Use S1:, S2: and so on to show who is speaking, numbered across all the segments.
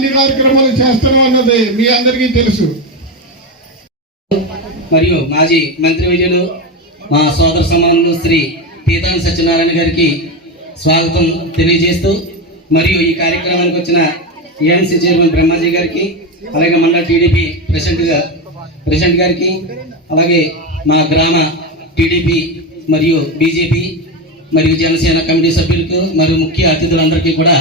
S1: అన్ని కార్యక్రమాలు చేస్తున్నాం అన్నది మీ అందరికీ తెలుసు.
S2: మరియు మాజీ మంత్రి విజయులు మా సోదర సమానులు శ్రీ పీతాన్ సత్యనారాయణ గారికి స్వాగతం తెలియజేస్తూ మరియు ఈ కార్యక్రమానికి వచ్చిన ఏఎంసీ చైర్మన్ బ్రహ్మాజీ గారికి అలాగే మండల టీడీపీ ప్రెసిడెంట్ ప్రెసిడెంట్ గారికి అలాగే మా గ్రామ టీడీపీ మరియు బీజేపీ మరియు జనసేన కమిటీ సభ్యులకు మరియు ముఖ్య అతిథులందరికీ కూడా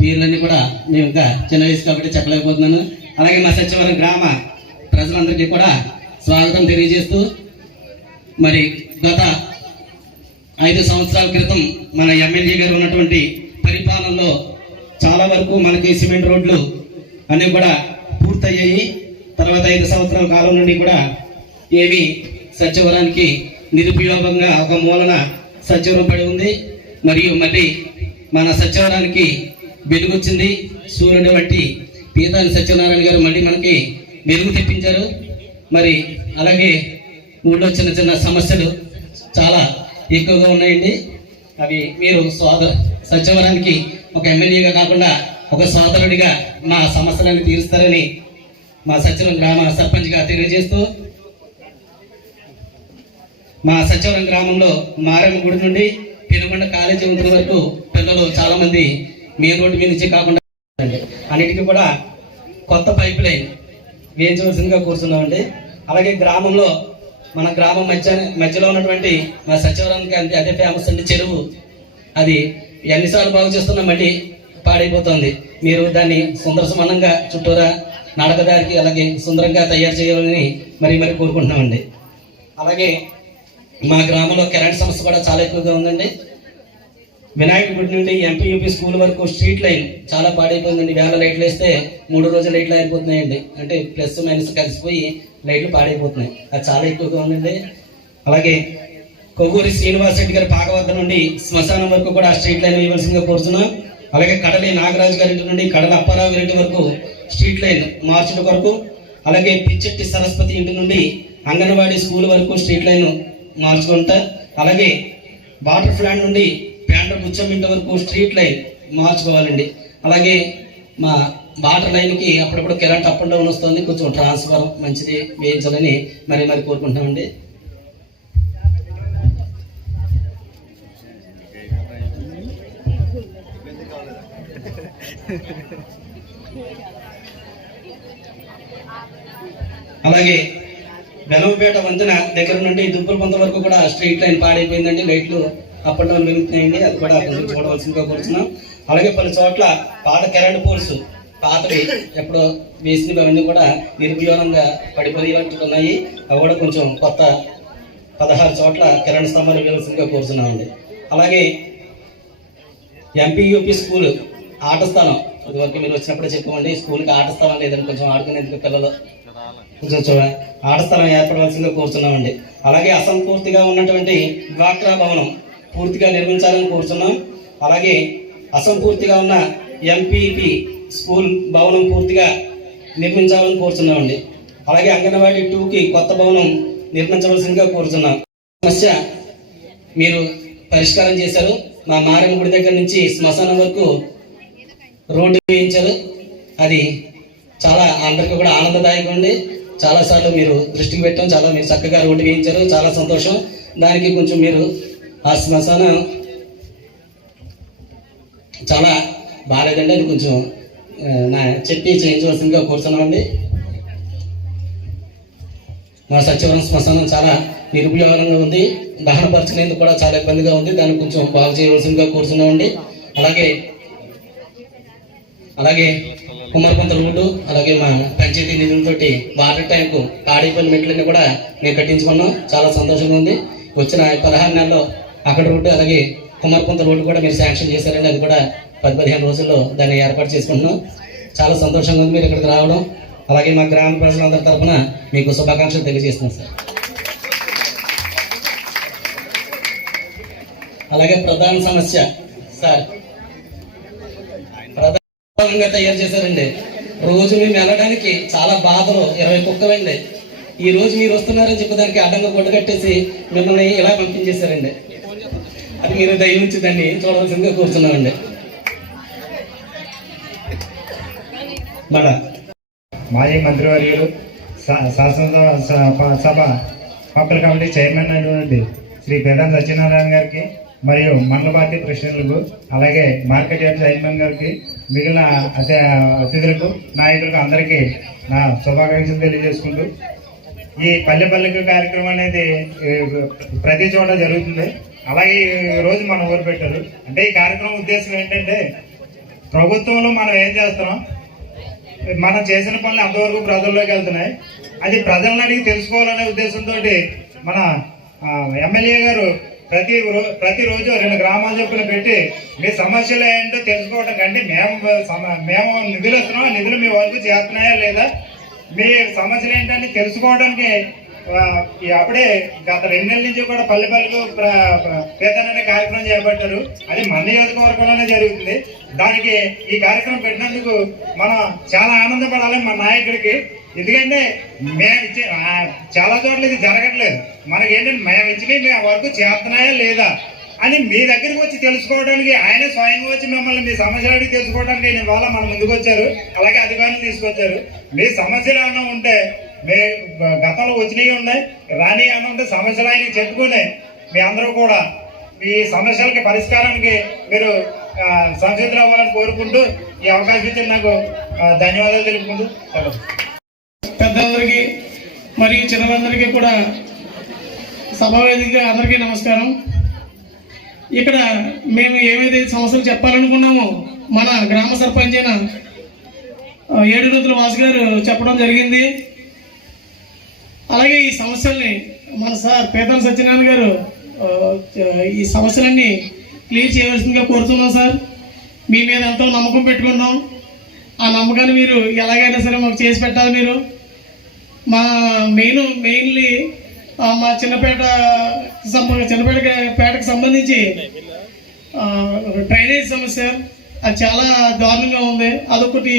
S2: పేర్లన్నీ కూడా నేను ఇంకా చిన్న వయసు కాబట్టి చెప్పలేకపోతున్నాను. అలాగే మా సచివాలయం గ్రామ ప్రజలందరికీ కూడా స్వాగతం తెలియజేస్తూ మరి గత ఐదు సంవత్సరాల క్రితం మన ఎమ్మెల్యే గారు ఉన్నటువంటి పరిపాలనలో చాలా వరకు మనకి సిమెంట్ రోడ్లు అన్నీ కూడా పూర్తయ్యాయి. తర్వాత ఐదు సంవత్సరాల కాలం నుండి కూడా ఏమి సచివరానికి నిరుపయోగంగా ఒక మూలన సచివరం పడి ఉంది. మరియు మళ్ళీ మన సచివరానికి వెలుగొచ్చింది. సూర్యుడు వంటి పీతాని సత్యనారాయణ గారు మళ్ళీ మనకి వెలుగు తెప్పించారు. మరి అలాగే ఊళ్ళో చిన్న చిన్న సమస్యలు చాలా ఎక్కువగా ఉన్నాయండి. అవి మీరు సోదర సత్యవరానికి ఒక ఎమ్మెల్యేగా కాకుండా ఒక సోదరుడిగా మా సమస్యలను తీరుస్తారని మా సచివరం గ్రామ సర్పంచ్గా తెలియజేస్తూ మా సచివరం గ్రామంలో మారమ్మ గుడి నుండి పెనుగొండ కాలేజీ ఉంటున్న వరకు పిల్లలు చాలామంది మీ రోడ్డు మీ నుంచి కాకుండా అన్నిటికీ కూడా కొత్త పైప్ లైన్. వేయించవలసిందిగా కూర్చున్నామండి అలాగే గ్రామంలో మన గ్రామం మధ్య మధ్యలో ఉన్నటువంటి మా సచివాలయానికి అంతే అదే ఫేమస్ అండి చెరువు. అది ఎన్నిసార్లు బాగు చేస్తున్నా మళ్ళీ పాడైపోతుంది. మీరు దాన్ని సుందర సమానంగా చుట్టూరా నడకదారికి అలాగే సుందరంగా తయారు చేయాలని మరి మరి కోరుకుంటున్నామండి. అలాగే మా గ్రామంలో కరెంట్ సమస్య కూడా చాలా ఎక్కువగా ఉందండి. వినాయక నుండి ఎంపీయూపీ స్కూల్ వరకు స్ట్రీట్ లైన్ చాలా పాడైపోయిందండి. వేల లైట్లు వేస్తే మూడు రోజులు లైట్లు ఆరిపోతున్నాయండి అంటే ప్లస్ మైనస్ కలిసిపోయి లైట్లు పాడైపోతున్నాయి. అది చాలా ఎక్కువగా ఉందండి. అలాగే కొవ్వూరి శ్రీనివాస్ రెడ్డి గారి వద్ద నుండి శ్మశానం వరకు కూడా స్ట్రీట్ లైన్ ఇవ్వాల్సిందిగా కోరుతున్నాం. అలాగే కడలి నాగరాజు గారి ఇంటి నుండి కడల అప్పారావు గారి వరకు స్ట్రీట్ లైన్ మార్చడం వరకు అలాగే పిచ్చెట్టి సరస్వతి ఇంటి నుండి అంగన్వాడీ స్కూల్ వరకు స్ట్రీట్ లైన్ మార్చుకుంటా అలాగే వాటర్ ప్లాంట్ నుండి ప్యాంట గుచ్చం వరకు స్ట్రీట్ లైన్ మార్చుకోవాలండి. అలాగే మా వాటర్ లైన్కి అప్పుడప్పుడు కరెంట్ అప్ అండ్ డౌన్ వస్తుంది కొంచెం ట్రాన్స్ఫర్ మంచిది వేయించాలని మరి మరి కోరుకుంటామండి అలాగే బెలవపేట వంతెన దగ్గర నుండి దుబ్బల పొంత వరకు కూడా స్ట్రీట్ లైన్ పాడైపోయిందండి. లైట్లు అప్ అండ్ డౌన్ అది కూడా కొంచెం చూడవలసిందిగా కోరుతున్నాం అలాగే పలు చోట్ల పాత కరెంట్ పోల్స్ పాతవి ఎప్పుడో వేసినవి అవన్నీ కూడా నిరుపయోగంగా పడిపోయేటట్టు ఉన్నాయి. అవి కూడా కొంచెం కొత్త పదహారు చోట్ల కరెంట్ స్తంభాలు వేయాల్సిందిగా కోరుతున్నామండి అలాగే ఎంపీయూపీ స్కూల్ ఆట స్థలం. ఇదివరకు మీరు వచ్చినప్పుడే చెప్పుకోండి స్కూల్కి ఆట స్థలం లేదని కొంచెం ఆడుకునేందుకు పిల్లలు కొంచెం ఆట స్థలం ఏర్పడవలసిందిగా కోరుతున్నామండి అలాగే అసంపూర్తిగా ఉన్నటువంటి డ్వాక్రా భవనం పూర్తిగా నిర్మించాలని కోరుతున్నాం. అలాగే అసంపూర్తిగా ఉన్న ఎంపీపీ స్కూల్ భవనం పూర్తిగా నిర్మించాలని కోరుతున్నామండి. అలాగే అంగన్వాడీ టూకి కొత్త భవనం నిర్మించవలసిందిగా కోరుతున్నాం. సమస్య మీరు పరిష్కారం చేశారు. మా మారమ్మ గుడి దగ్గర నుంచి శ్మశానం వరకు రోడ్డు వేయించారు. అది చాలా అందరికీ కూడా ఆనందదాయకం అండి చాలాసార్లు మీరు దృష్టికి పెట్టాం. చాలా మీరు చక్కగా రోడ్డు వేయించారు. చాలా సంతోషం. దానికి కొంచెం మీరు ఆ శ్మశానం చాలా బాగాలేదండి. అది కొంచెం నా చెప్పి చేయించవలసిందిగా కూర్చున్నామండి మా సత్యవరం శ్మశానం చాలా నిరుపయోగంగా ఉంది. దహనపరచుకునేందుకు కూడా చాలా ఇబ్బందిగా ఉంది. దాన్ని కొంచెం బాగు చేయవలసిందిగా కూర్చున్నామండి అలాగే అలాగే కుమార్పంత రోడ్డు అలాగే మా పంచాయతీ నిధులతోటి వాటర్ ట్యాంకు పాడైపోయిన మెట్లన్నీ కూడా మేము కట్టించుకున్నాం. చాలా సంతోషంగా ఉంది. వచ్చిన పదహారు నెలలో అక్కడ రోడ్డు అలాగే కుమ్మరపంత రోడ్డు కూడా మీరు శాంక్షన్ చేశారండి. అది కూడా పది పదిహేను రోజుల్లో దాన్ని ఏర్పాటు చేసుకుంటున్నాం. చాలా సంతోషంగా ఉంది మీరు ఇక్కడికి రావడం. అలాగే మా గ్రామ ప్రజలందరి తరఫున మీకు శుభాకాంక్షలు తెలియజేస్తున్నాం సార్. అలాగే ప్రధాన సమస్య సార్. ప్రధానంగా తయారు చేశారండి. రోజు మేము వెళ్ళడానికి చాలా బాధలు ఇరవై కుక్కలండి. ఈ రోజు మీరు వస్తున్నారని చెప్పేదానికి అడ్డంగా గుడ్డ కట్టేసి మిమ్మల్ని ఇలా పంపించేశారండి. అది మీరు దయవించి దాన్ని చూడవలసిందిగా కోరుతున్నామండి. మన
S3: మాజీ మంత్రివర్యులు శాసనసభ స- సభ పక్కల కమిటీ చైర్మన్ అయినటువంటి శ్రీ పేదం సత్యనారాయణ గారికి మరియు మండల పార్టీ ప్రెసిడెంట్లకు అలాగే మార్కెట్ యార్డ్ చైర్మన్ గారికి మిగిలిన అతి అతిథులకు నాయకులకు అందరికీ నా శుభాకాంక్షలు తెలియజేసుకుంటూ ఈ పల్లె పల్లెకు కార్యక్రమం అనేది ప్రతి చోట జరుగుతుంది. అలాగే ఈ రోజు మనం ఊరు పెట్టారు? అంటే ఈ కార్యక్రమం ఉద్దేశం ఏంటంటే ప్రభుత్వంలో మనం ఏం చేస్తున్నాం? మనం చేసిన పనులు అంతవరకు ప్రజల్లోకి వెళ్తున్నాయి. అది ప్రజలను అడిగి తెలుసుకోవాలనే ఉద్దేశంతో మన ఎమ్మెల్యే గారు ప్రతి రో- ప్రతిరోజు రెండు గ్రామాల చొప్పున పెట్టి మీ సమస్యలు ఏంటో తెలుసుకోవడం కంటే మేము మేము నిధులు వస్తున్నాం నిధులు మీ వరకు చేస్తున్నాయా లేదా? మీ సమస్యలు ఏంటని తెలుసుకోవడానికి అప్పుడే గత రెండు నెలల నుంచి కూడా పల్లె పల్లెకు పేదన అనే కార్యక్రమం చేపట్టారు. అది మన నియోజకవర్గంలోనే జరుగుతుంది. దానికి ఈ కార్యక్రమం పెట్టినందుకు మనం చాలా ఆనందపడాలి మన నాయకుడికి. ఎందుకంటే మేము ఇచ్చే చాలా చోట్ల ఇది జరగట్లేదు. మనకి ఏంటంటే మేము ఇచ్చినవి మేము వరకు చేస్తున్నాయా లేదా అని మీ దగ్గరికి వచ్చి తెలుసుకోవడానికి ఆయన స్వయంగా వచ్చి మిమ్మల్ని మీ సమస్యలు అడిగి తెలుసుకోవడానికి ఆయన వాళ్ళ మన ముందుకు వచ్చారు. అలాగే అధికారులు తీసుకొచ్చారు. మీ సమస్యలు ఏమన్నా ఉంటే మీ గతంలో వచ్చినవి ఉన్నాయి రాని ఏమన్నా ఉంటే సమస్యలు ఆయన చెప్పుకుని మీ అందరూ కూడా ఈ సమస్యలకి పరిష్కారానికి మీరు ఆ, సంసిద్ధులు అవ్వాలని కోరుకుంటూ ఈ అవకాశం ఇచ్చిన నాకు ధన్యవాదాలు తెలుపుకుంటూ సెలవు.
S4: పెద్దలందరికీ మరియు చిన్నలందరికీ కూడా సభావేదికగా అందరికీ నమస్కారం. ఇక్కడ మేము ఏవైతే సమస్యలు చెప్పాలనుకున్నామో మన గ్రామ సర్పంచ్ అయిన ఏడు రోజుల వాసు గారు చెప్పడం జరిగింది. అలాగే ఈ సమస్యల్ని మన సార్ పేదం సత్యనారాయణ గారు ఈ సమస్యలన్నీ క్లియర్ చేయవలసిందిగా కోరుతున్నాం సార్. మీ మీద ఎంతో నమ్మకం పెట్టుకున్నాం. ఆ నమ్మకాన్ని మీరు ఎలాగైనా సరే మాకు చేసి పెట్టాలి మీరు. మా మెయిన్ మెయిన్లీ మా చిన్నపేట చిన్నపేట పేటకు సంబంధించి డ్రైనేజ్ సమస్య అది చాలా దారుణంగా ఉంది. అదొకటి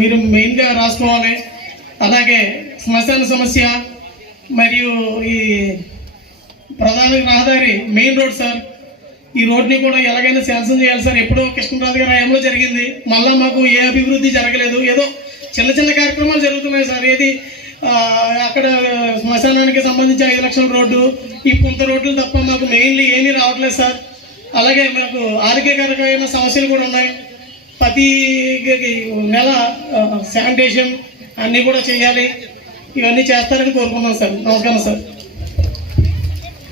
S4: మీరు మెయిన్గా రాసుకోవాలి. అలాగే శ్మశాన సమస్య మరియు ఈ ప్రధాన రహదారి మెయిన్ రోడ్ సార్. ఈ రోడ్ని కూడా ఎలాగైనా శాంక్షన్ చేయాలి సార్. ఎప్పుడో కృష్ణరాజు గారి హయాంలో జరిగింది. మళ్ళా మాకు ఏ అభివృద్ధి జరగలేదు. ఏదో చిన్న చిన్న కార్యక్రమాలు జరుగుతున్నాయి సార్. ఏది అక్కడ శ్మశానానికి సంబంధించి ఐదు లక్షల రోడ్డు ఈ పుంత రోడ్లు తప్ప మాకు మెయిన్లీ ఏమీ రావట్లేదు సార్. అలాగే మాకు ఆరోగ్యకరమైన సమస్యలు కూడా ఉన్నాయి. ప్రతి నెల శానిటేషన్ అన్నీ కూడా చేయాలి. ఇవన్నీ చేస్తారని కోరుకున్నాం సార్. నమస్కారం సార్.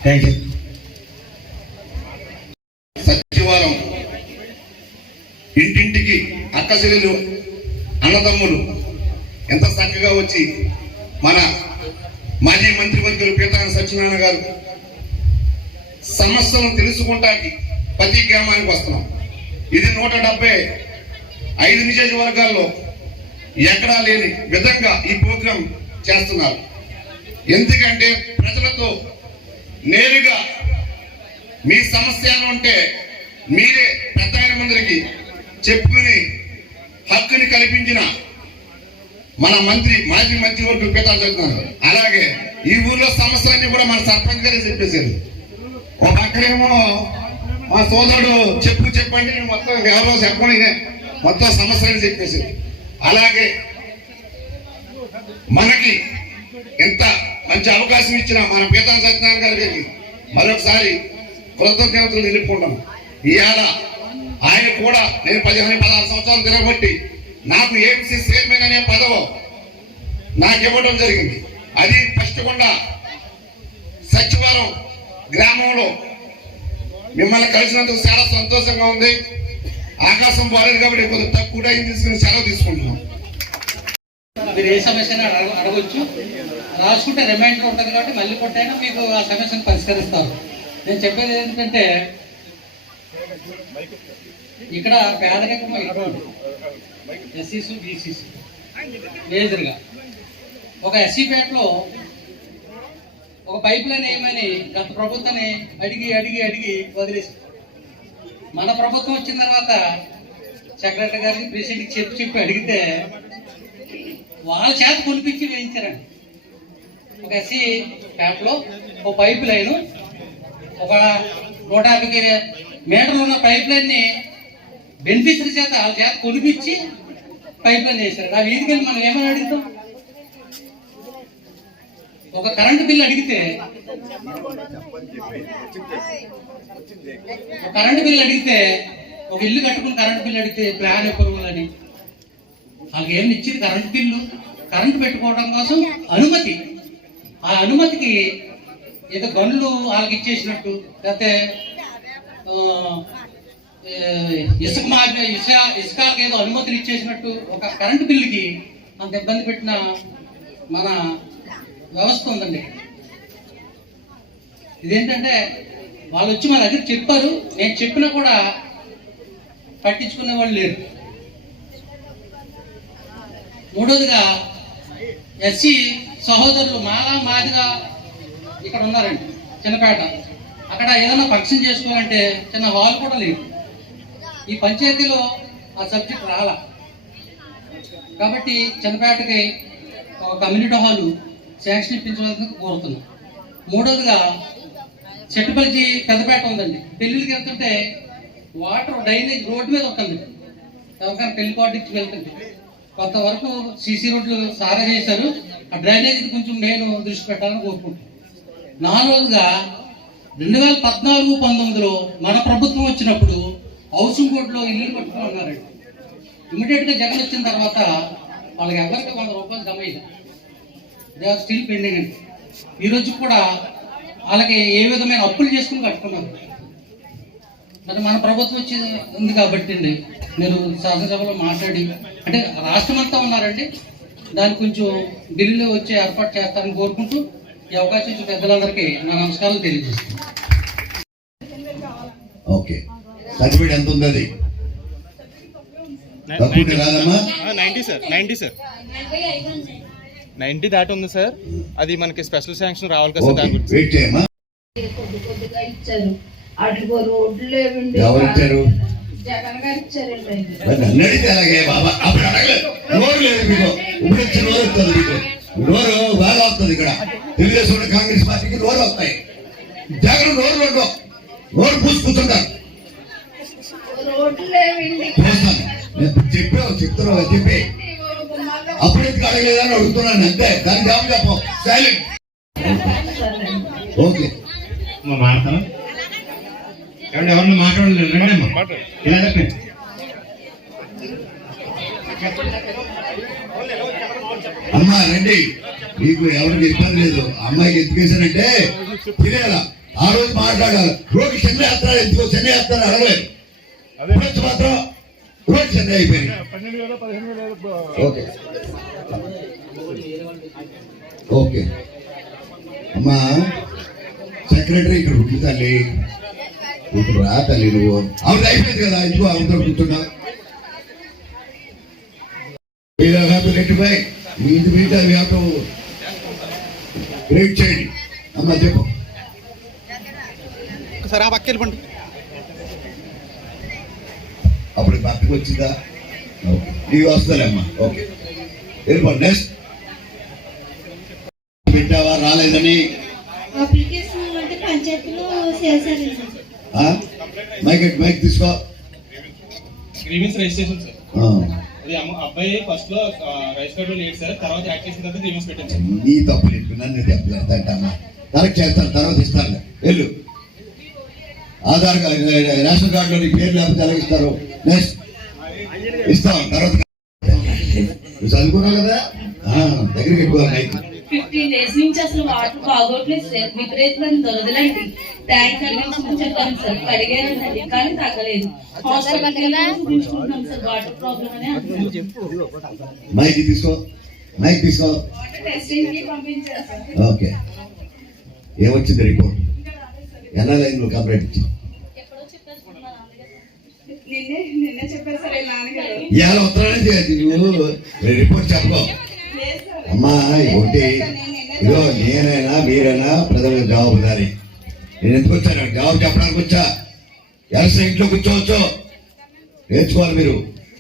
S3: థ్యాంక్ యూ
S1: సచివాలయం ఇంటింటికి అక్కచెల్లెలు అన్నదమ్ములు ఎంత చక్కగా వచ్చి మన మాజీ మంత్రివర్గులు పీతాన సత్యనారాయణ గారు సమస్యలను తెలుసుకుంటానికి ప్రతి గ్రామానికి వస్తున్నాం. ఇది నూట డెబ్బై ఐదు నియోజకవర్గాల్లో ఎక్కడా లేని విధంగా ఈ ప్రోగ్రాం చేస్తున్నారు. ఎందుకంటే ప్రజలతో నేరుగా మీ సమస్య ఉంటే మీరే పెద్ద ముందరికి చెప్పుకుని హక్కుని కల్పించిన మన మంత్రి మాజీ మంత్రి వరకు పీతాలు చెప్తున్నారు అలాగే ఈ ఊర్లో సమస్యలన్నీ కూడా మన సర్పంచ్ గారే చెప్పేశారు. ఒక పక్కనేమో మా సోదరుడు చెప్పు చెప్పండి నేను మొత్తం ఎవరో చెప్పండి మొత్తం సమస్యలని చెప్పేసి అలాగే మనకి ఎంత మంచి అవకాశం ఇచ్చిన మన పీతాం సత్యనారాయణ గారికి మరొకసారి కృతజ్ఞతలు నిలుపుకుంటాం ఇవాళ ఆయన కూడా నేను పదిహేను పదహారు సంవత్సరాలు తిరగబట్టి నాకు ఏఎంసీ చైర్మన్ అనే పదవి నాకు ఇవ్వడం జరిగింది. అది ఫస్ట్ కూడా గ్రామంలో మిమ్మల్ని కలిసినందుకు చాలా సంతోషంగా ఉంది. ఆకాశం బాలేదు కాబట్టి కొంత తక్కువ టైం తీసుకుని సెలవు తీసుకుంటున్నాం.
S2: మీరు ఏ సమస్యను అడగ అడగొచ్చు. రాసుకుంటే రిమైండర్ ఉంటుంది కాబట్టి మళ్ళీ కొట్టైనా మీకు ఆ సమస్యను పరిష్కరిస్తారు. నేను చెప్పేది ఏంటంటే ఇక్కడ పేదరికం ఎస్సీసు బీసీసు మేజర్గా. ఒక ఎస్సీ పేటలో ఒక పైప్ లైన్ వేయమని గత ప్రభుత్వాన్ని అడిగి అడిగి అడిగి వదిలేసి మన ప్రభుత్వం వచ్చిన తర్వాత సెక్రటరీ గారికి ప్రెసిడెంట్కి చెప్పి చెప్పి అడిగితే వాళ్ళ చేత కొనిపించి వేయించారండి.
S5: ఒక ఎస్సీ ప్యాట్లో ఒక పైప్ లైన్ ఒక నూట యాభై మీటర్లు ఉన్న పైప్ లైన్ని బెనిఫిషరీ చేత వాళ్ళ చేత కొనిపించి పైప్ లైన్ చేశారు ఆ వీధికి వెళ్ళి మనం ఏమని అడుగుతాం? ఒక కరెంటు బిల్ అడిగితే ఒక కరెంటు బిల్లు అడిగితే ఒక ఇల్లు కట్టుకుని కరెంటు బిల్లు అడిగితే ప్లాన్ ఎప్పుడు అని వాళ్ళకి ఏమి ఇచ్చింది కరెంటు బిల్లు కరెంటు పెట్టుకోవడం కోసం అనుమతి. ఆ అనుమతికి ఏదో గనులు వాళ్ళకి ఇచ్చేసినట్టు లేకపోతే ఇసుక మార్గ ఇసుక ఇసుకాలకు ఏదో అనుమతులు ఇచ్చేసినట్టు ఒక కరెంటు బిల్లుకి అంత ఇబ్బంది పెట్టిన మన వ్యవస్థ ఉందండి. ఇదేంటంటే వాళ్ళు వచ్చి మన దగ్గర చెప్పారు. నేను చెప్పినా కూడా పట్టించుకునే వాళ్ళు లేరు. మూడోదిగా ఎస్సీ సహోదరులు మాలా మాదిగా ఇక్కడ ఉన్నారండి చిన్నపేట. అక్కడ ఏదైనా ఫంక్షన్ చేసుకోవాలంటే చిన్న హాల్ కూడా లేదు. ఈ పంచాయతీలో ఆ సబ్జెక్ట్ రాల. కాబట్టి చిన్నపేటకి ఒక కమ్యూనిటీ హాల్ శాంక్షన్ ఇప్పించడానికి కోరుతున్నాం. మూడోదిగా చెట్టుపల్లి పెద్దపేట ఉందండి. పెళ్ళిళ్ళకి వెళ్తుంటే వాటర్ డ్రైనేజ్ రోడ్డు మీద ఉంటుంది ఎవరికైనా పెళ్ళి పాటికి వెళ్తుంది. కొంతవరకు సీసీ రోడ్లు సారా చేశారు. ఆ డ్రైనేజ్ కొంచెం నేను దృష్టి పెట్టాలని కోరుకుంటున్నాను. నాలుగుగా రెండు వేల పద్నాలుగు పంతొమ్మిదిలో మన ప్రభుత్వం వచ్చినప్పుడు హౌసింగ్ బోర్డులో ఇల్లు కట్టుకుని ఉన్నారండి ఇమీడియట్గా జగన్ వచ్చిన తర్వాత వాళ్ళకి ఎవరికి వంద రూపాయలు జమ అయ్యారు స్టిల్ పెండింగ్ అండి. ఈరోజు కూడా వాళ్ళకి ఏ విధమైన అప్పులు చేసుకుని కట్టుకున్నారు. మరి మన ప్రభుత్వం వచ్చి ఉంది కాబట్టి అండి మీరు శాసనసభలో మాట్లాడి అంటే రాష్ట్రం అంతా ఉన్నారండి. దానికి కొంచెం ఢిల్లీలో వచ్చే ఏర్పాటు చేస్తారని కోరుకుంటూ ఈ అవకాశం ఇచ్చిన పెద్దలందరికీ నా నమస్కారాలు తెలియజేస్తున్నాను.
S6: ఓకే. సర్టిఫికేట్ ఎంత ఉంది అది? తక్కువ రాదమ్మా?
S7: Ninety sir ninety sir. Ninety దాటి ఉంది సార్. అది మనకి స్పెషల్ శాంక్షన్ రావాలి కదా సార్ దాని గురించి.
S8: అటుకో రోడ్లు లేవండి
S6: ఎవరు ఇచ్చారు?
S8: జగన్ గారు ఇచ్చారండి అది.
S6: మరి నన్ను అడిగితే అలాగే బాబా అప్పుడు అడగలేదు. నోరు లేదు మీకు. ఇప్పుడు వచ్చి నోరు వస్తుంది మీకు. నోరు బాగా వస్తుంది ఇక్కడ. తెలుగుదేశం కాంగ్రెస్ పార్టీకి నోరు వస్తాయి. జగన్ నోరు ఉండవు నోరు పూసి కూర్చుంటారు
S8: రోడ్లు లేవండి
S6: చూస్తాను నేను చెప్పావు చెప్తున్నావు చెప్పి. అప్పుడు ఎందుకు అడగలేదని అడుగుతున్నాను అంతే. దానికి జవాబు చెప్పం. Silent okay.
S3: మాట్లాడతాను. ఎవరిని మాట్లాడలేదు. రండి అమ్మా
S7: మాట్లాడు.
S3: ఇలా చెప్పండి.
S6: అమ్మా రండి. మీకు ఎవరికి ఇబ్బంది లేదు. అమ్మాయికి ఎందుకు వేసానంటే తినేలా. ఆ రోజు మాట్లాడాలి రోడ్డు చెన్నై యాత్ర ఎందుకో చెన్నై యాత్ర అడగలేదు. మాత్రం రోడ్డు చెన్నై అయిపోయింది. ఓకే. ఓకే. అమ్మా సెక్రటరీ ఇక్కడ ఉంది తల్లి ఇప్పుడు రా తల్లి నువ్వు ఆవిడ అయిపోయింది కదా ఎందుకు ఆవిడతో కూర్చున్నా the meantime, we have to great change. అమ్మా చెప్పు.
S7: ఆ వెళ్ళిపోండి.
S6: అప్పుడు భర్తకు వచ్చిందా? ఓకే. నీకు వస్తుందమ్మా ఓకే. వెళ్ళిపోండి నెక్స్ట్ పెట్టావా రాలేదని?
S9: అప్లికేషన్ అంటే పంచాయతీలో చేశారండి?
S6: మైక్ మైక్ తీసుకో.
S7: Grievance registration sir. అది అబ్బాయి ఫస్ట్లో రైస్ కార్డు లేట్ సార్ తర్వాత యాక్ట్ చేసిన తర్వాత గ్రీవెన్స్ పెట్టాను
S6: నీ తప్పు లేదు నన్ను చెప్పలేదు అంటమ్మా కరెక్ట్ చేస్తాను తర్వాత ఇస్తాను వెళ్ళు. ఆధార్ కార్డు రేషన్ కార్డులో నీ పేరు లేకపోతే ఎలా ఇస్తారు? నెక్స్ట్ ఇస్తాం తర్వాత. చదువుకున్నావు కదా? దగ్గరికి
S9: ఫిఫ్టీన్ డేస్ నుంచి అసలు వాటర్ బాగోట్లేదు సార్ విపరీతమైన దొరదలండి ట్యాంక్ కడిగించమని చెప్పాను సార్. కడిగానండి కానీ తగ్గలేదు. హాస్పిటల్ చూపించుకుంటున్నాం సార్. వాటర్ ప్రాబ్లం అని అంటున్నారు
S6: మైక్ తీసుకో. మైక్ తీసుకో.
S9: వాటర్ టెస్టింగ్కి పంపించారు సార్.
S6: ఓకే ఏమొచ్చింది రిపోర్ట్ ఎలా లైన్ నువ్వు కంప్లైంట్ ఇచ్చి?
S9: ఎప్పుడో చెప్పారు సార్ మా నాన్నగారు
S8: నిన్నే నిన్నే చెప్పారు సార్ వీళ్ళ నాన్నగారు.
S6: ఇవాళ ఉత్తరాన్ని చేయాలి. నువ్వు రిపోర్ట్ చెప్పు అమ్మా ఒకటి ఇదో నేనైనా మీరైనా ప్రజలకు జవాబుదారి నేను ఎందుకు వచ్చాను? జవాబు చెప్పడానికి వచ్చా? ఎలసిన ఇంట్లో కూర్చోవచ్చు? నేర్చుకోవాలి మీరు.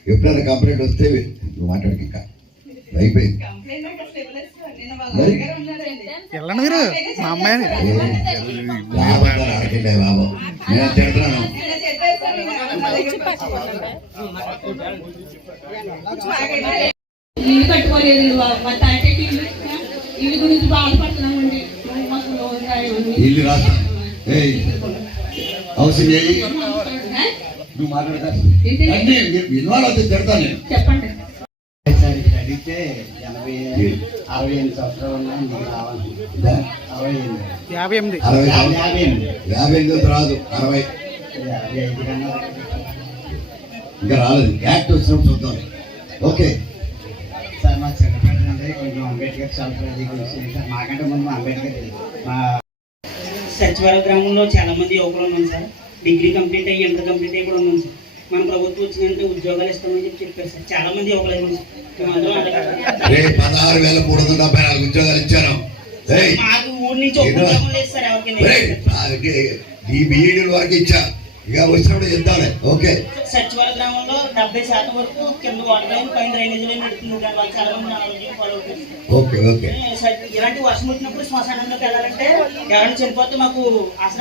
S6: ఎప్పుడైనా కంప్లైంట్ వస్తే నువ్వు మాట్లాడక ఇంకా. అయిపోయింది. మరి?
S10: మా అమ్మాయిని.
S6: బాబు నేను తిడుతున్నాను
S9: నిన్న చెప్పారు ఇల్లు కట్టుకోలేదు మా తాతకి ఇల్లు ఇల్లు గురించి బాధపడుతున్నామండి. మాకు లోన్.
S6: ఇల్లు అవసరం చేయి? నువ్వు మాట్లాడతా? అంటే ఇన్వాల్వ్ అవుతుంది తిడతాను నేను.
S9: చెప్పండి.
S11: సార్ ఇక్కడ అడిగితే ఎనభై అరవై ఎనిమిది సంవత్సరాలు ఉన్నాయి మీకు రావాలి. అరవై ఎనిమిది.
S10: యాభై ఎనిమిది.
S6: అరవై
S11: యాభై
S6: సంవత్సరాలు.
S11: యాభై ఎనిమిది.
S6: యాభై ఎనిమిది రాదు. అరవై.
S11: యాభై ఐదు కన్నా.
S6: ఇంకా రాలేదు. యాక్ట్ వచ్చినప్పుడు చూద్దాం. ఓకే.
S11: అంటే కొంచెం అంబేద్కర్ మాకంటే ముందు అంబేద్కర్. మా
S12: సచివాలయ గ్రామంలో చాలా మంది యువకులు ఉన్నాం సార్. డిగ్రీ కంప్లీట్ అయ్యి ఇంటర్ కంప్లీట్ అయ్యి కూడా ఉన్నాం సార్. మన ప్రభుత్వం వచ్చిందంటే ఉద్యోగాలు ఇస్తామని చెప్పి చెప్పారు సార్. చాలా మంది యువకులు అయ్యి ఉన్నాం సార్ మేమందరం అలాగే-
S6: రే పదహారు వేల మూడు వందల డెబ్బై నాలుగు ఉద్యోగాలు ఇచ్చాను
S12: మాకు ఊరి నుంచి లేదు సార్ ఎవరికి
S6: రేయ్, అది ఈ బీఈడీల వరకు ఇచ్చా. ఇక వచ్చినప్పుడు చెప్తాను. ఓకే.
S12: సచివాలయ గ్రామంలో డెబ్బై శాతం వరకు కింద వాటర్ లైన్ పైన డ్రైనేజ్ లైన్ చాలా మంది
S6: ఓకే ఓకే.
S12: ఇలాంటి వర్షం వచ్చినప్పుడు శ్మశానంలోకి వెళ్ళాలంటే ఎవరైనా చనిపోతే మాకు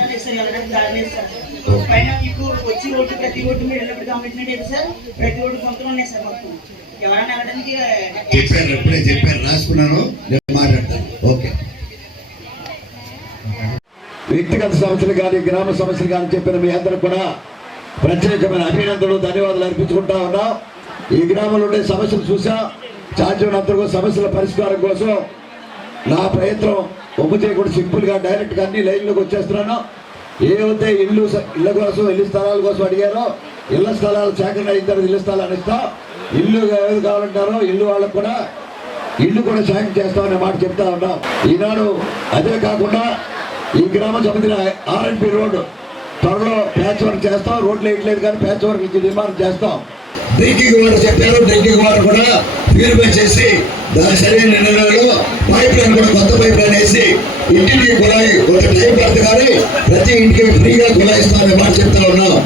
S12: లేదు సార్ వెళ్ళడానికి దారి సార్ పైన ఇప్పుడు వచ్చి రోడ్డు ప్రతి రోడ్డు మీరు వెళ్ళినప్పుడు అయితే సార్? ప్రతి రోడ్డు కొంతలో ఉన్నాయి సార్ మొత్తం ఎవరైనా వెళ్ళడానికి
S6: చెప్పాను ఇప్పుడే చెప్పాను రాసుకున్నాను. నేను మాట్లాడతాను. ఓకే. వ్యక్తిగత సమస్యలు కానీ గ్రామ సమస్యలు కానీ చెప్పిన మీ అందరూ కూడా ప్రత్యేకమైన అభినందనలు ధన్యవాదాలు అర్పించుకుంటా ఉన్నాం. ఈ గ్రామంలో ఉండే సమస్యలు చూసా చాచినంతకు సమస్యల పరిష్కారం కోసం నా ప్రయత్నం ఒప్పు చేయకుండా సింపుల్గా డైరెక్ట్గా అన్ని లైన్లోకి వచ్చేస్తున్నాను. ఏవైతే ఇల్లు ఇళ్ళ కోసం ఇల్లు స్థలాల కోసం అడిగారో ఇళ్ళ స్థలాలు సేకరణ అయిన తర్వాత ఇల్లు స్థలాలు ఇస్తాం ఇల్లు ఎవరు కావాలంటారో ఇల్లు వాళ్ళకు కూడా ఇల్లు కూడా సేకరణ చేస్తామనే మాట చెప్తా ఉన్నాం. ఈనాడు అదే కాకుండా ఈ గ్రామ సమితి ఆర్ఎన్పి రోడ్డు. త్వరలో ప్యాచ్ వర్క్ చేస్తాం. రోడ్లు వేయట్లేదు కానీ ప్యాచ్ వర్క్ ఇచ్చి నిర్మాణం చేస్తాం. డ్రింకింగ్ వాటర్ చెప్పారు. డ్రింకింగ్ వాటర్ కూడా ప్యూరిఫై చేసి దాని సరైన నిర్ణయంలో పైప్ లైన్ కూడా కొత్త పైప్ లైన్ వేసి ఇంటికి కులాయి ఒక టైం పడుతుంది కానీ ప్రతి ఇంటికి ఫ్రీగా కులాయిస్తామని మాట చెప్తా ఉన్నాం.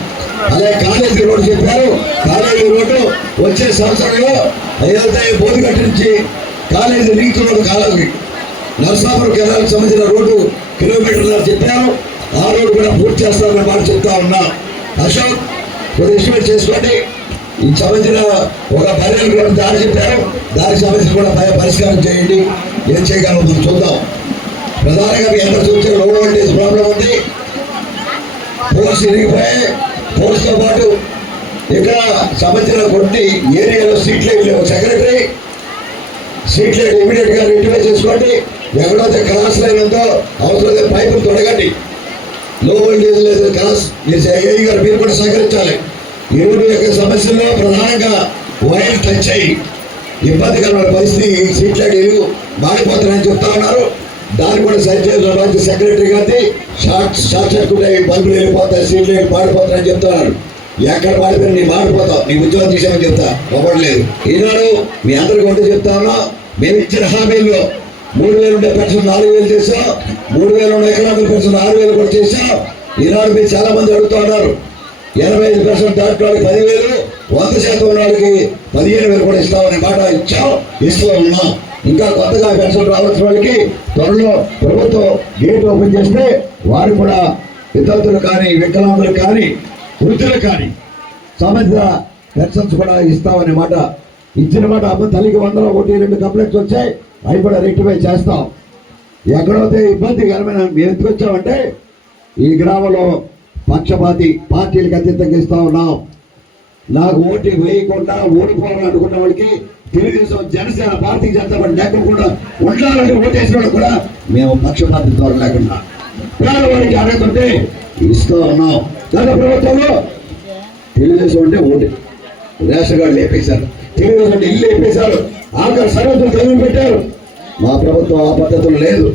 S6: అదే కాలేజీ రోడ్డు చెప్పారు. కాలేజీ రోడ్డు వచ్చే సంవత్సరంలో ఏదైతే బోధి కట్టించి college link road college Narasapuram కేంద్రానికి సంబంధించిన రోడ్డు కిలోమీటర్లు చెప్పారు. ఆ రోడ్డు కూడా పూర్తి చేస్తామని మాట చెప్తా ఉన్నా. అశోక్ కొద్ది ఎస్టిమేట్ చేసుకోండి. ఈ సంబంధించిన ఒక పర్యాలు కూడా దారి చెప్పారు. దానికి సంబంధించిన కూడా పరిష్కారం చేయండి. ఏం చేయగలం చూద్దాం. ప్రధానంగా మీ అందరూ చూస్తే లో వోల్టేజ్ ప్రాబ్లం ఉంది. పోల్స్ ఇరిగిపోయాయి. పోల్స్తో పాటు ఇక్కడ సంబంధించిన కొన్ని ఏరియాలో సీట్లు లేవు. Secretary seat light immediate rectify చేసుకోండి. ఎవడైతే క్రాస్ లైన్ ఉందో అవసరం పైపులు తొడగండి. లో వోల్టేజ్ లేదు క్రాస్ మీరు ఏఈ గారు మీరు కూడా సహకరించాలి. ఏడు యొక్క సమస్యల్లో ప్రధానంగా వైర్ టచ్ అయ్యి ఇబ్బందికరమైన పరిస్థితి ఈ సీట్ మాడిపోతున్నాయని చెప్తా ఉన్నారు. దాన్ని కూడా సరిచేసిన చేసిన సెక్రటరీ గారి షార్ట్ షార్ట్ సర్క్యూట్ అయ్యి బల్బులు వెళ్ళిపోతాయి సీట్లు లైట్ మాడిపోతున్నాయని చెప్తున్నారు ఎక్కడ మాడిపోయినా నీ మాడిపోతావు నీ ఉద్యోగం తీసామని చెప్తా అవ్వట్లేదు ఈనాడు మీ అందరికీ ఒకటి చెప్తా ఉన్నా మేము ఇచ్చిన హామీల్లో మూడు వేలు ఉండే పెన్షన్ నాలుగు వేలు చేసాం మూడు వేలు ఉన్న ఎకరాల పెన్షన్ ఆరు వేలు కూడా చేసాం ఈనాడు మీరు చాలా మంది అడుగుతూ ఉన్నారు. ఎనభై ఐదు పర్సెంట్ దాంట్లో పదివేలు వంద శాతం ఉన్న వాళ్ళకి పదిహేను వేలు కూడా ఇస్తామని మాట ఇచ్చాం. ఇస్తూ ఉన్నాం. ఇంకా కొత్తగా పెన్షన్ రావాల్సిన వాళ్ళకి త్వరలో ప్రభుత్వం గేట్ ఓపెన్ చేస్తే వారు కూడా విద్యార్థులు కానీ వికలాంగులు కానీ వృద్ధులు కానీ సంబంధిత పెన్షన్స్ కూడా ఇస్తామనే మాట ఇచ్చిన మాట. అమ్మ తల్లికి వందల ఒకటి రెండు కంప్లైంట్స్ వచ్చాయి. అవి కూడా రెక్టిఫై చేస్తాం. ఎక్కడైతే ఇబ్బందికరమైన మేము ఎత్తుకొచ్చామంటే ఈ గ్రామంలో పక్షపాతి పార్టీలకు అతీతంగా ఇస్తా ఉన్నాం. నాకు ఓటు వేయకుండా ఓడిపోవాలని అనుకున్న వాళ్ళకి తెలుగుదేశం జనసేన భారతీయ జనతా పార్టీ లేకుండా ఉండాలని ఓటేసిన వాళ్ళు కూడా మేము పక్షపాతి ద్వారా లేకుండా పేదవాడికి అడుగుతుంటే ఇస్తూ ఉన్నాం. గత ప్రభుత్వంలో తెలుగుదేశం అంటే ఓటు. రేషన్ కార్డు లేపేశారు. తెలుగుదేశం అంటే ఇల్లు లేపేశారు. ఆఖరి సర్వతులు చదువు పెట్టారు. మా ప్రభుత్వం ఆ పద్ధతులు లేదు.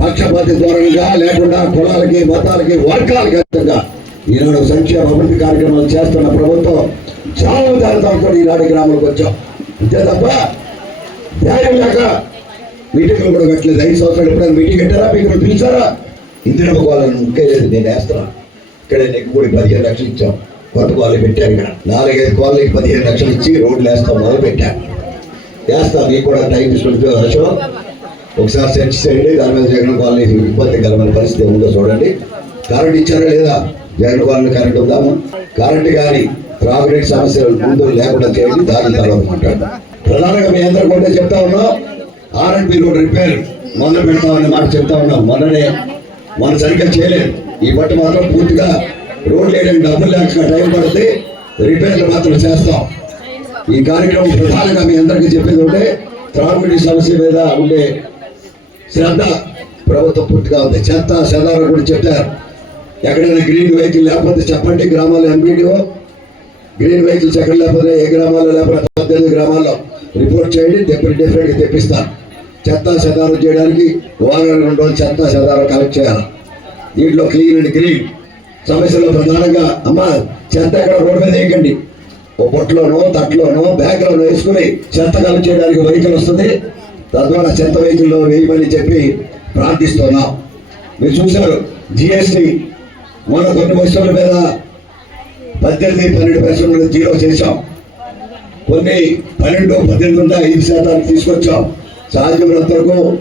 S6: పక్షపాతి ధోరణిగా లేకుండా కులాలకి మతాలకి వర్గాలకి అతీతంగా ఈనాడు సంక్షేమ అభివృద్ధి కార్యక్రమాలు చేస్తున్న ప్రభుత్వం చాలా జాగ్రత్తలతో ఈనాడు గ్రామాలకు వచ్చాం. అంతే తప్ప ధైర్యం లేక మీటింగ్లు కూడా పెట్టలేదు. ఐదు సంవత్సరాలు ఎప్పుడైనా మీటింగ్ పెట్టారా? మీకు పిలిచారా? ఇందిరా వాళ్ళని ఇంకే లేదు నేను వేస్తున్నా. ఇక్కడ నీకు కూడా పదిహేను లక్షలు ఇచ్చాం. కొత్త కాలనీ పెట్టాను ఇక్కడ. నాలుగైదు కాలనీకి పదిహేను లక్షలు ఇచ్చి రోడ్లు వేస్తాం. మొదలు పెట్టాను వేస్తా మీకు కూడా టైం తీసుకుంటూ అశోక్ ఒకసారి సెర్చ్ చేయండి దాని మీద జగన్ కాలనీ ఇబ్బందికరమైన పరిస్థితి ఉందో చూడండి. కరెంట్ ఇచ్చారా లేదా? జగన్ కాలనీ కరెంట్ ఉందాము కరెంట్ కానీ త్రాగునీటి సమస్యలు ముందు లేకుండా చేయండి దాని తర్వాత మాట్లాడు ప్రధానంగా మీ అందరూ కూడా చెప్తా ఉన్నాం ఆర్ఎండ్బి రోడ్ రిపేర్ మొదలు పెడతామని మాట చెప్తా ఉన్నాం. మొన్ననే మనం సరిగ్గా చేయలేదు. ఈ బట్ట మాత్రం పూర్తిగా రోడ్లు వేయడానికి డబ్బులు లేకుండా టైం పడుతుంది. రిపేర్లు మాత్రం చేస్తాం. ఈ కార్యక్రమం ప్రధానంగా మీ అందరికీ చెప్పేది ఉంటే త్రాగునీటి సమస్య మీద ఉండే శ్రద్ధ ప్రభుత్వం పూర్తిగా ఉంది. చెత్త చెదారం కూడా చెప్పారు. ఎక్కడైనా గ్రీన్ వెహికల్ లేకపోతే చెప్పండి గ్రామాల్లో ఎంపీడీఓ. గ్రీన్ వెహికల్స్ ఎక్కడ లేకపోతే ఏ గ్రామాల్లో లేకపోతే పద్దెనిమిది గ్రామాల్లో రిపోర్ట్ చేయండి డిఫరెంట్ డిఫరెంట్గా తెప్పిస్తాను చెత్త చెదారం చేయడానికి వారం రెండు రోజులు చెత్త చెదారం కలెక్ట్ చేయాలి. దీంట్లో క్లీన్ అండ్ గ్రీన్. సమస్యలో ప్రధానంగా అమ్మ చెత్త ఎక్కడ రోడ్డు మీద వేయకండి. బొట్లోనో తట్లోనో బ్యాగ్లోనో వేసుకుని చెత్త కలెక్ట్ చేయడానికి వెహికల్ వస్తుంది. తద్వారా చెత్త వెహికల్లో వేయమని చెప్పి ప్రార్థిస్తున్నాం. మీరు చూశారు జిఎస్టి మన కొన్ని వస్తువుల మీద పద్దెనిమిది పన్నెండు పర్సెంట్ జీరో చేశాం. కొన్ని పన్నెండు పద్దెనిమిది ఉంటే ఐదు శాతానికి తీసుకొచ్చాం. సాధ్యమైనంత వరకు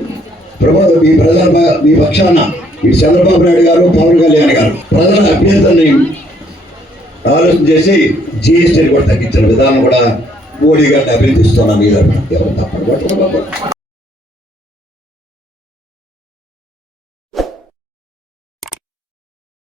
S6: ప్రభుత్వం మీ ప్రజల మీ పక్షాన ఈ చంద్రబాబు నాయుడు గారు పవన్ కళ్యాణ్ గారు ప్రజల అభ్యర్థుల్ని ఆలోచన చేసి జిఎస్టీని కూడా తగ్గించిన విధానం కూడా మోడీ గారిని అభినందిస్తున్నాం మీరు ఎవరు తప్పదు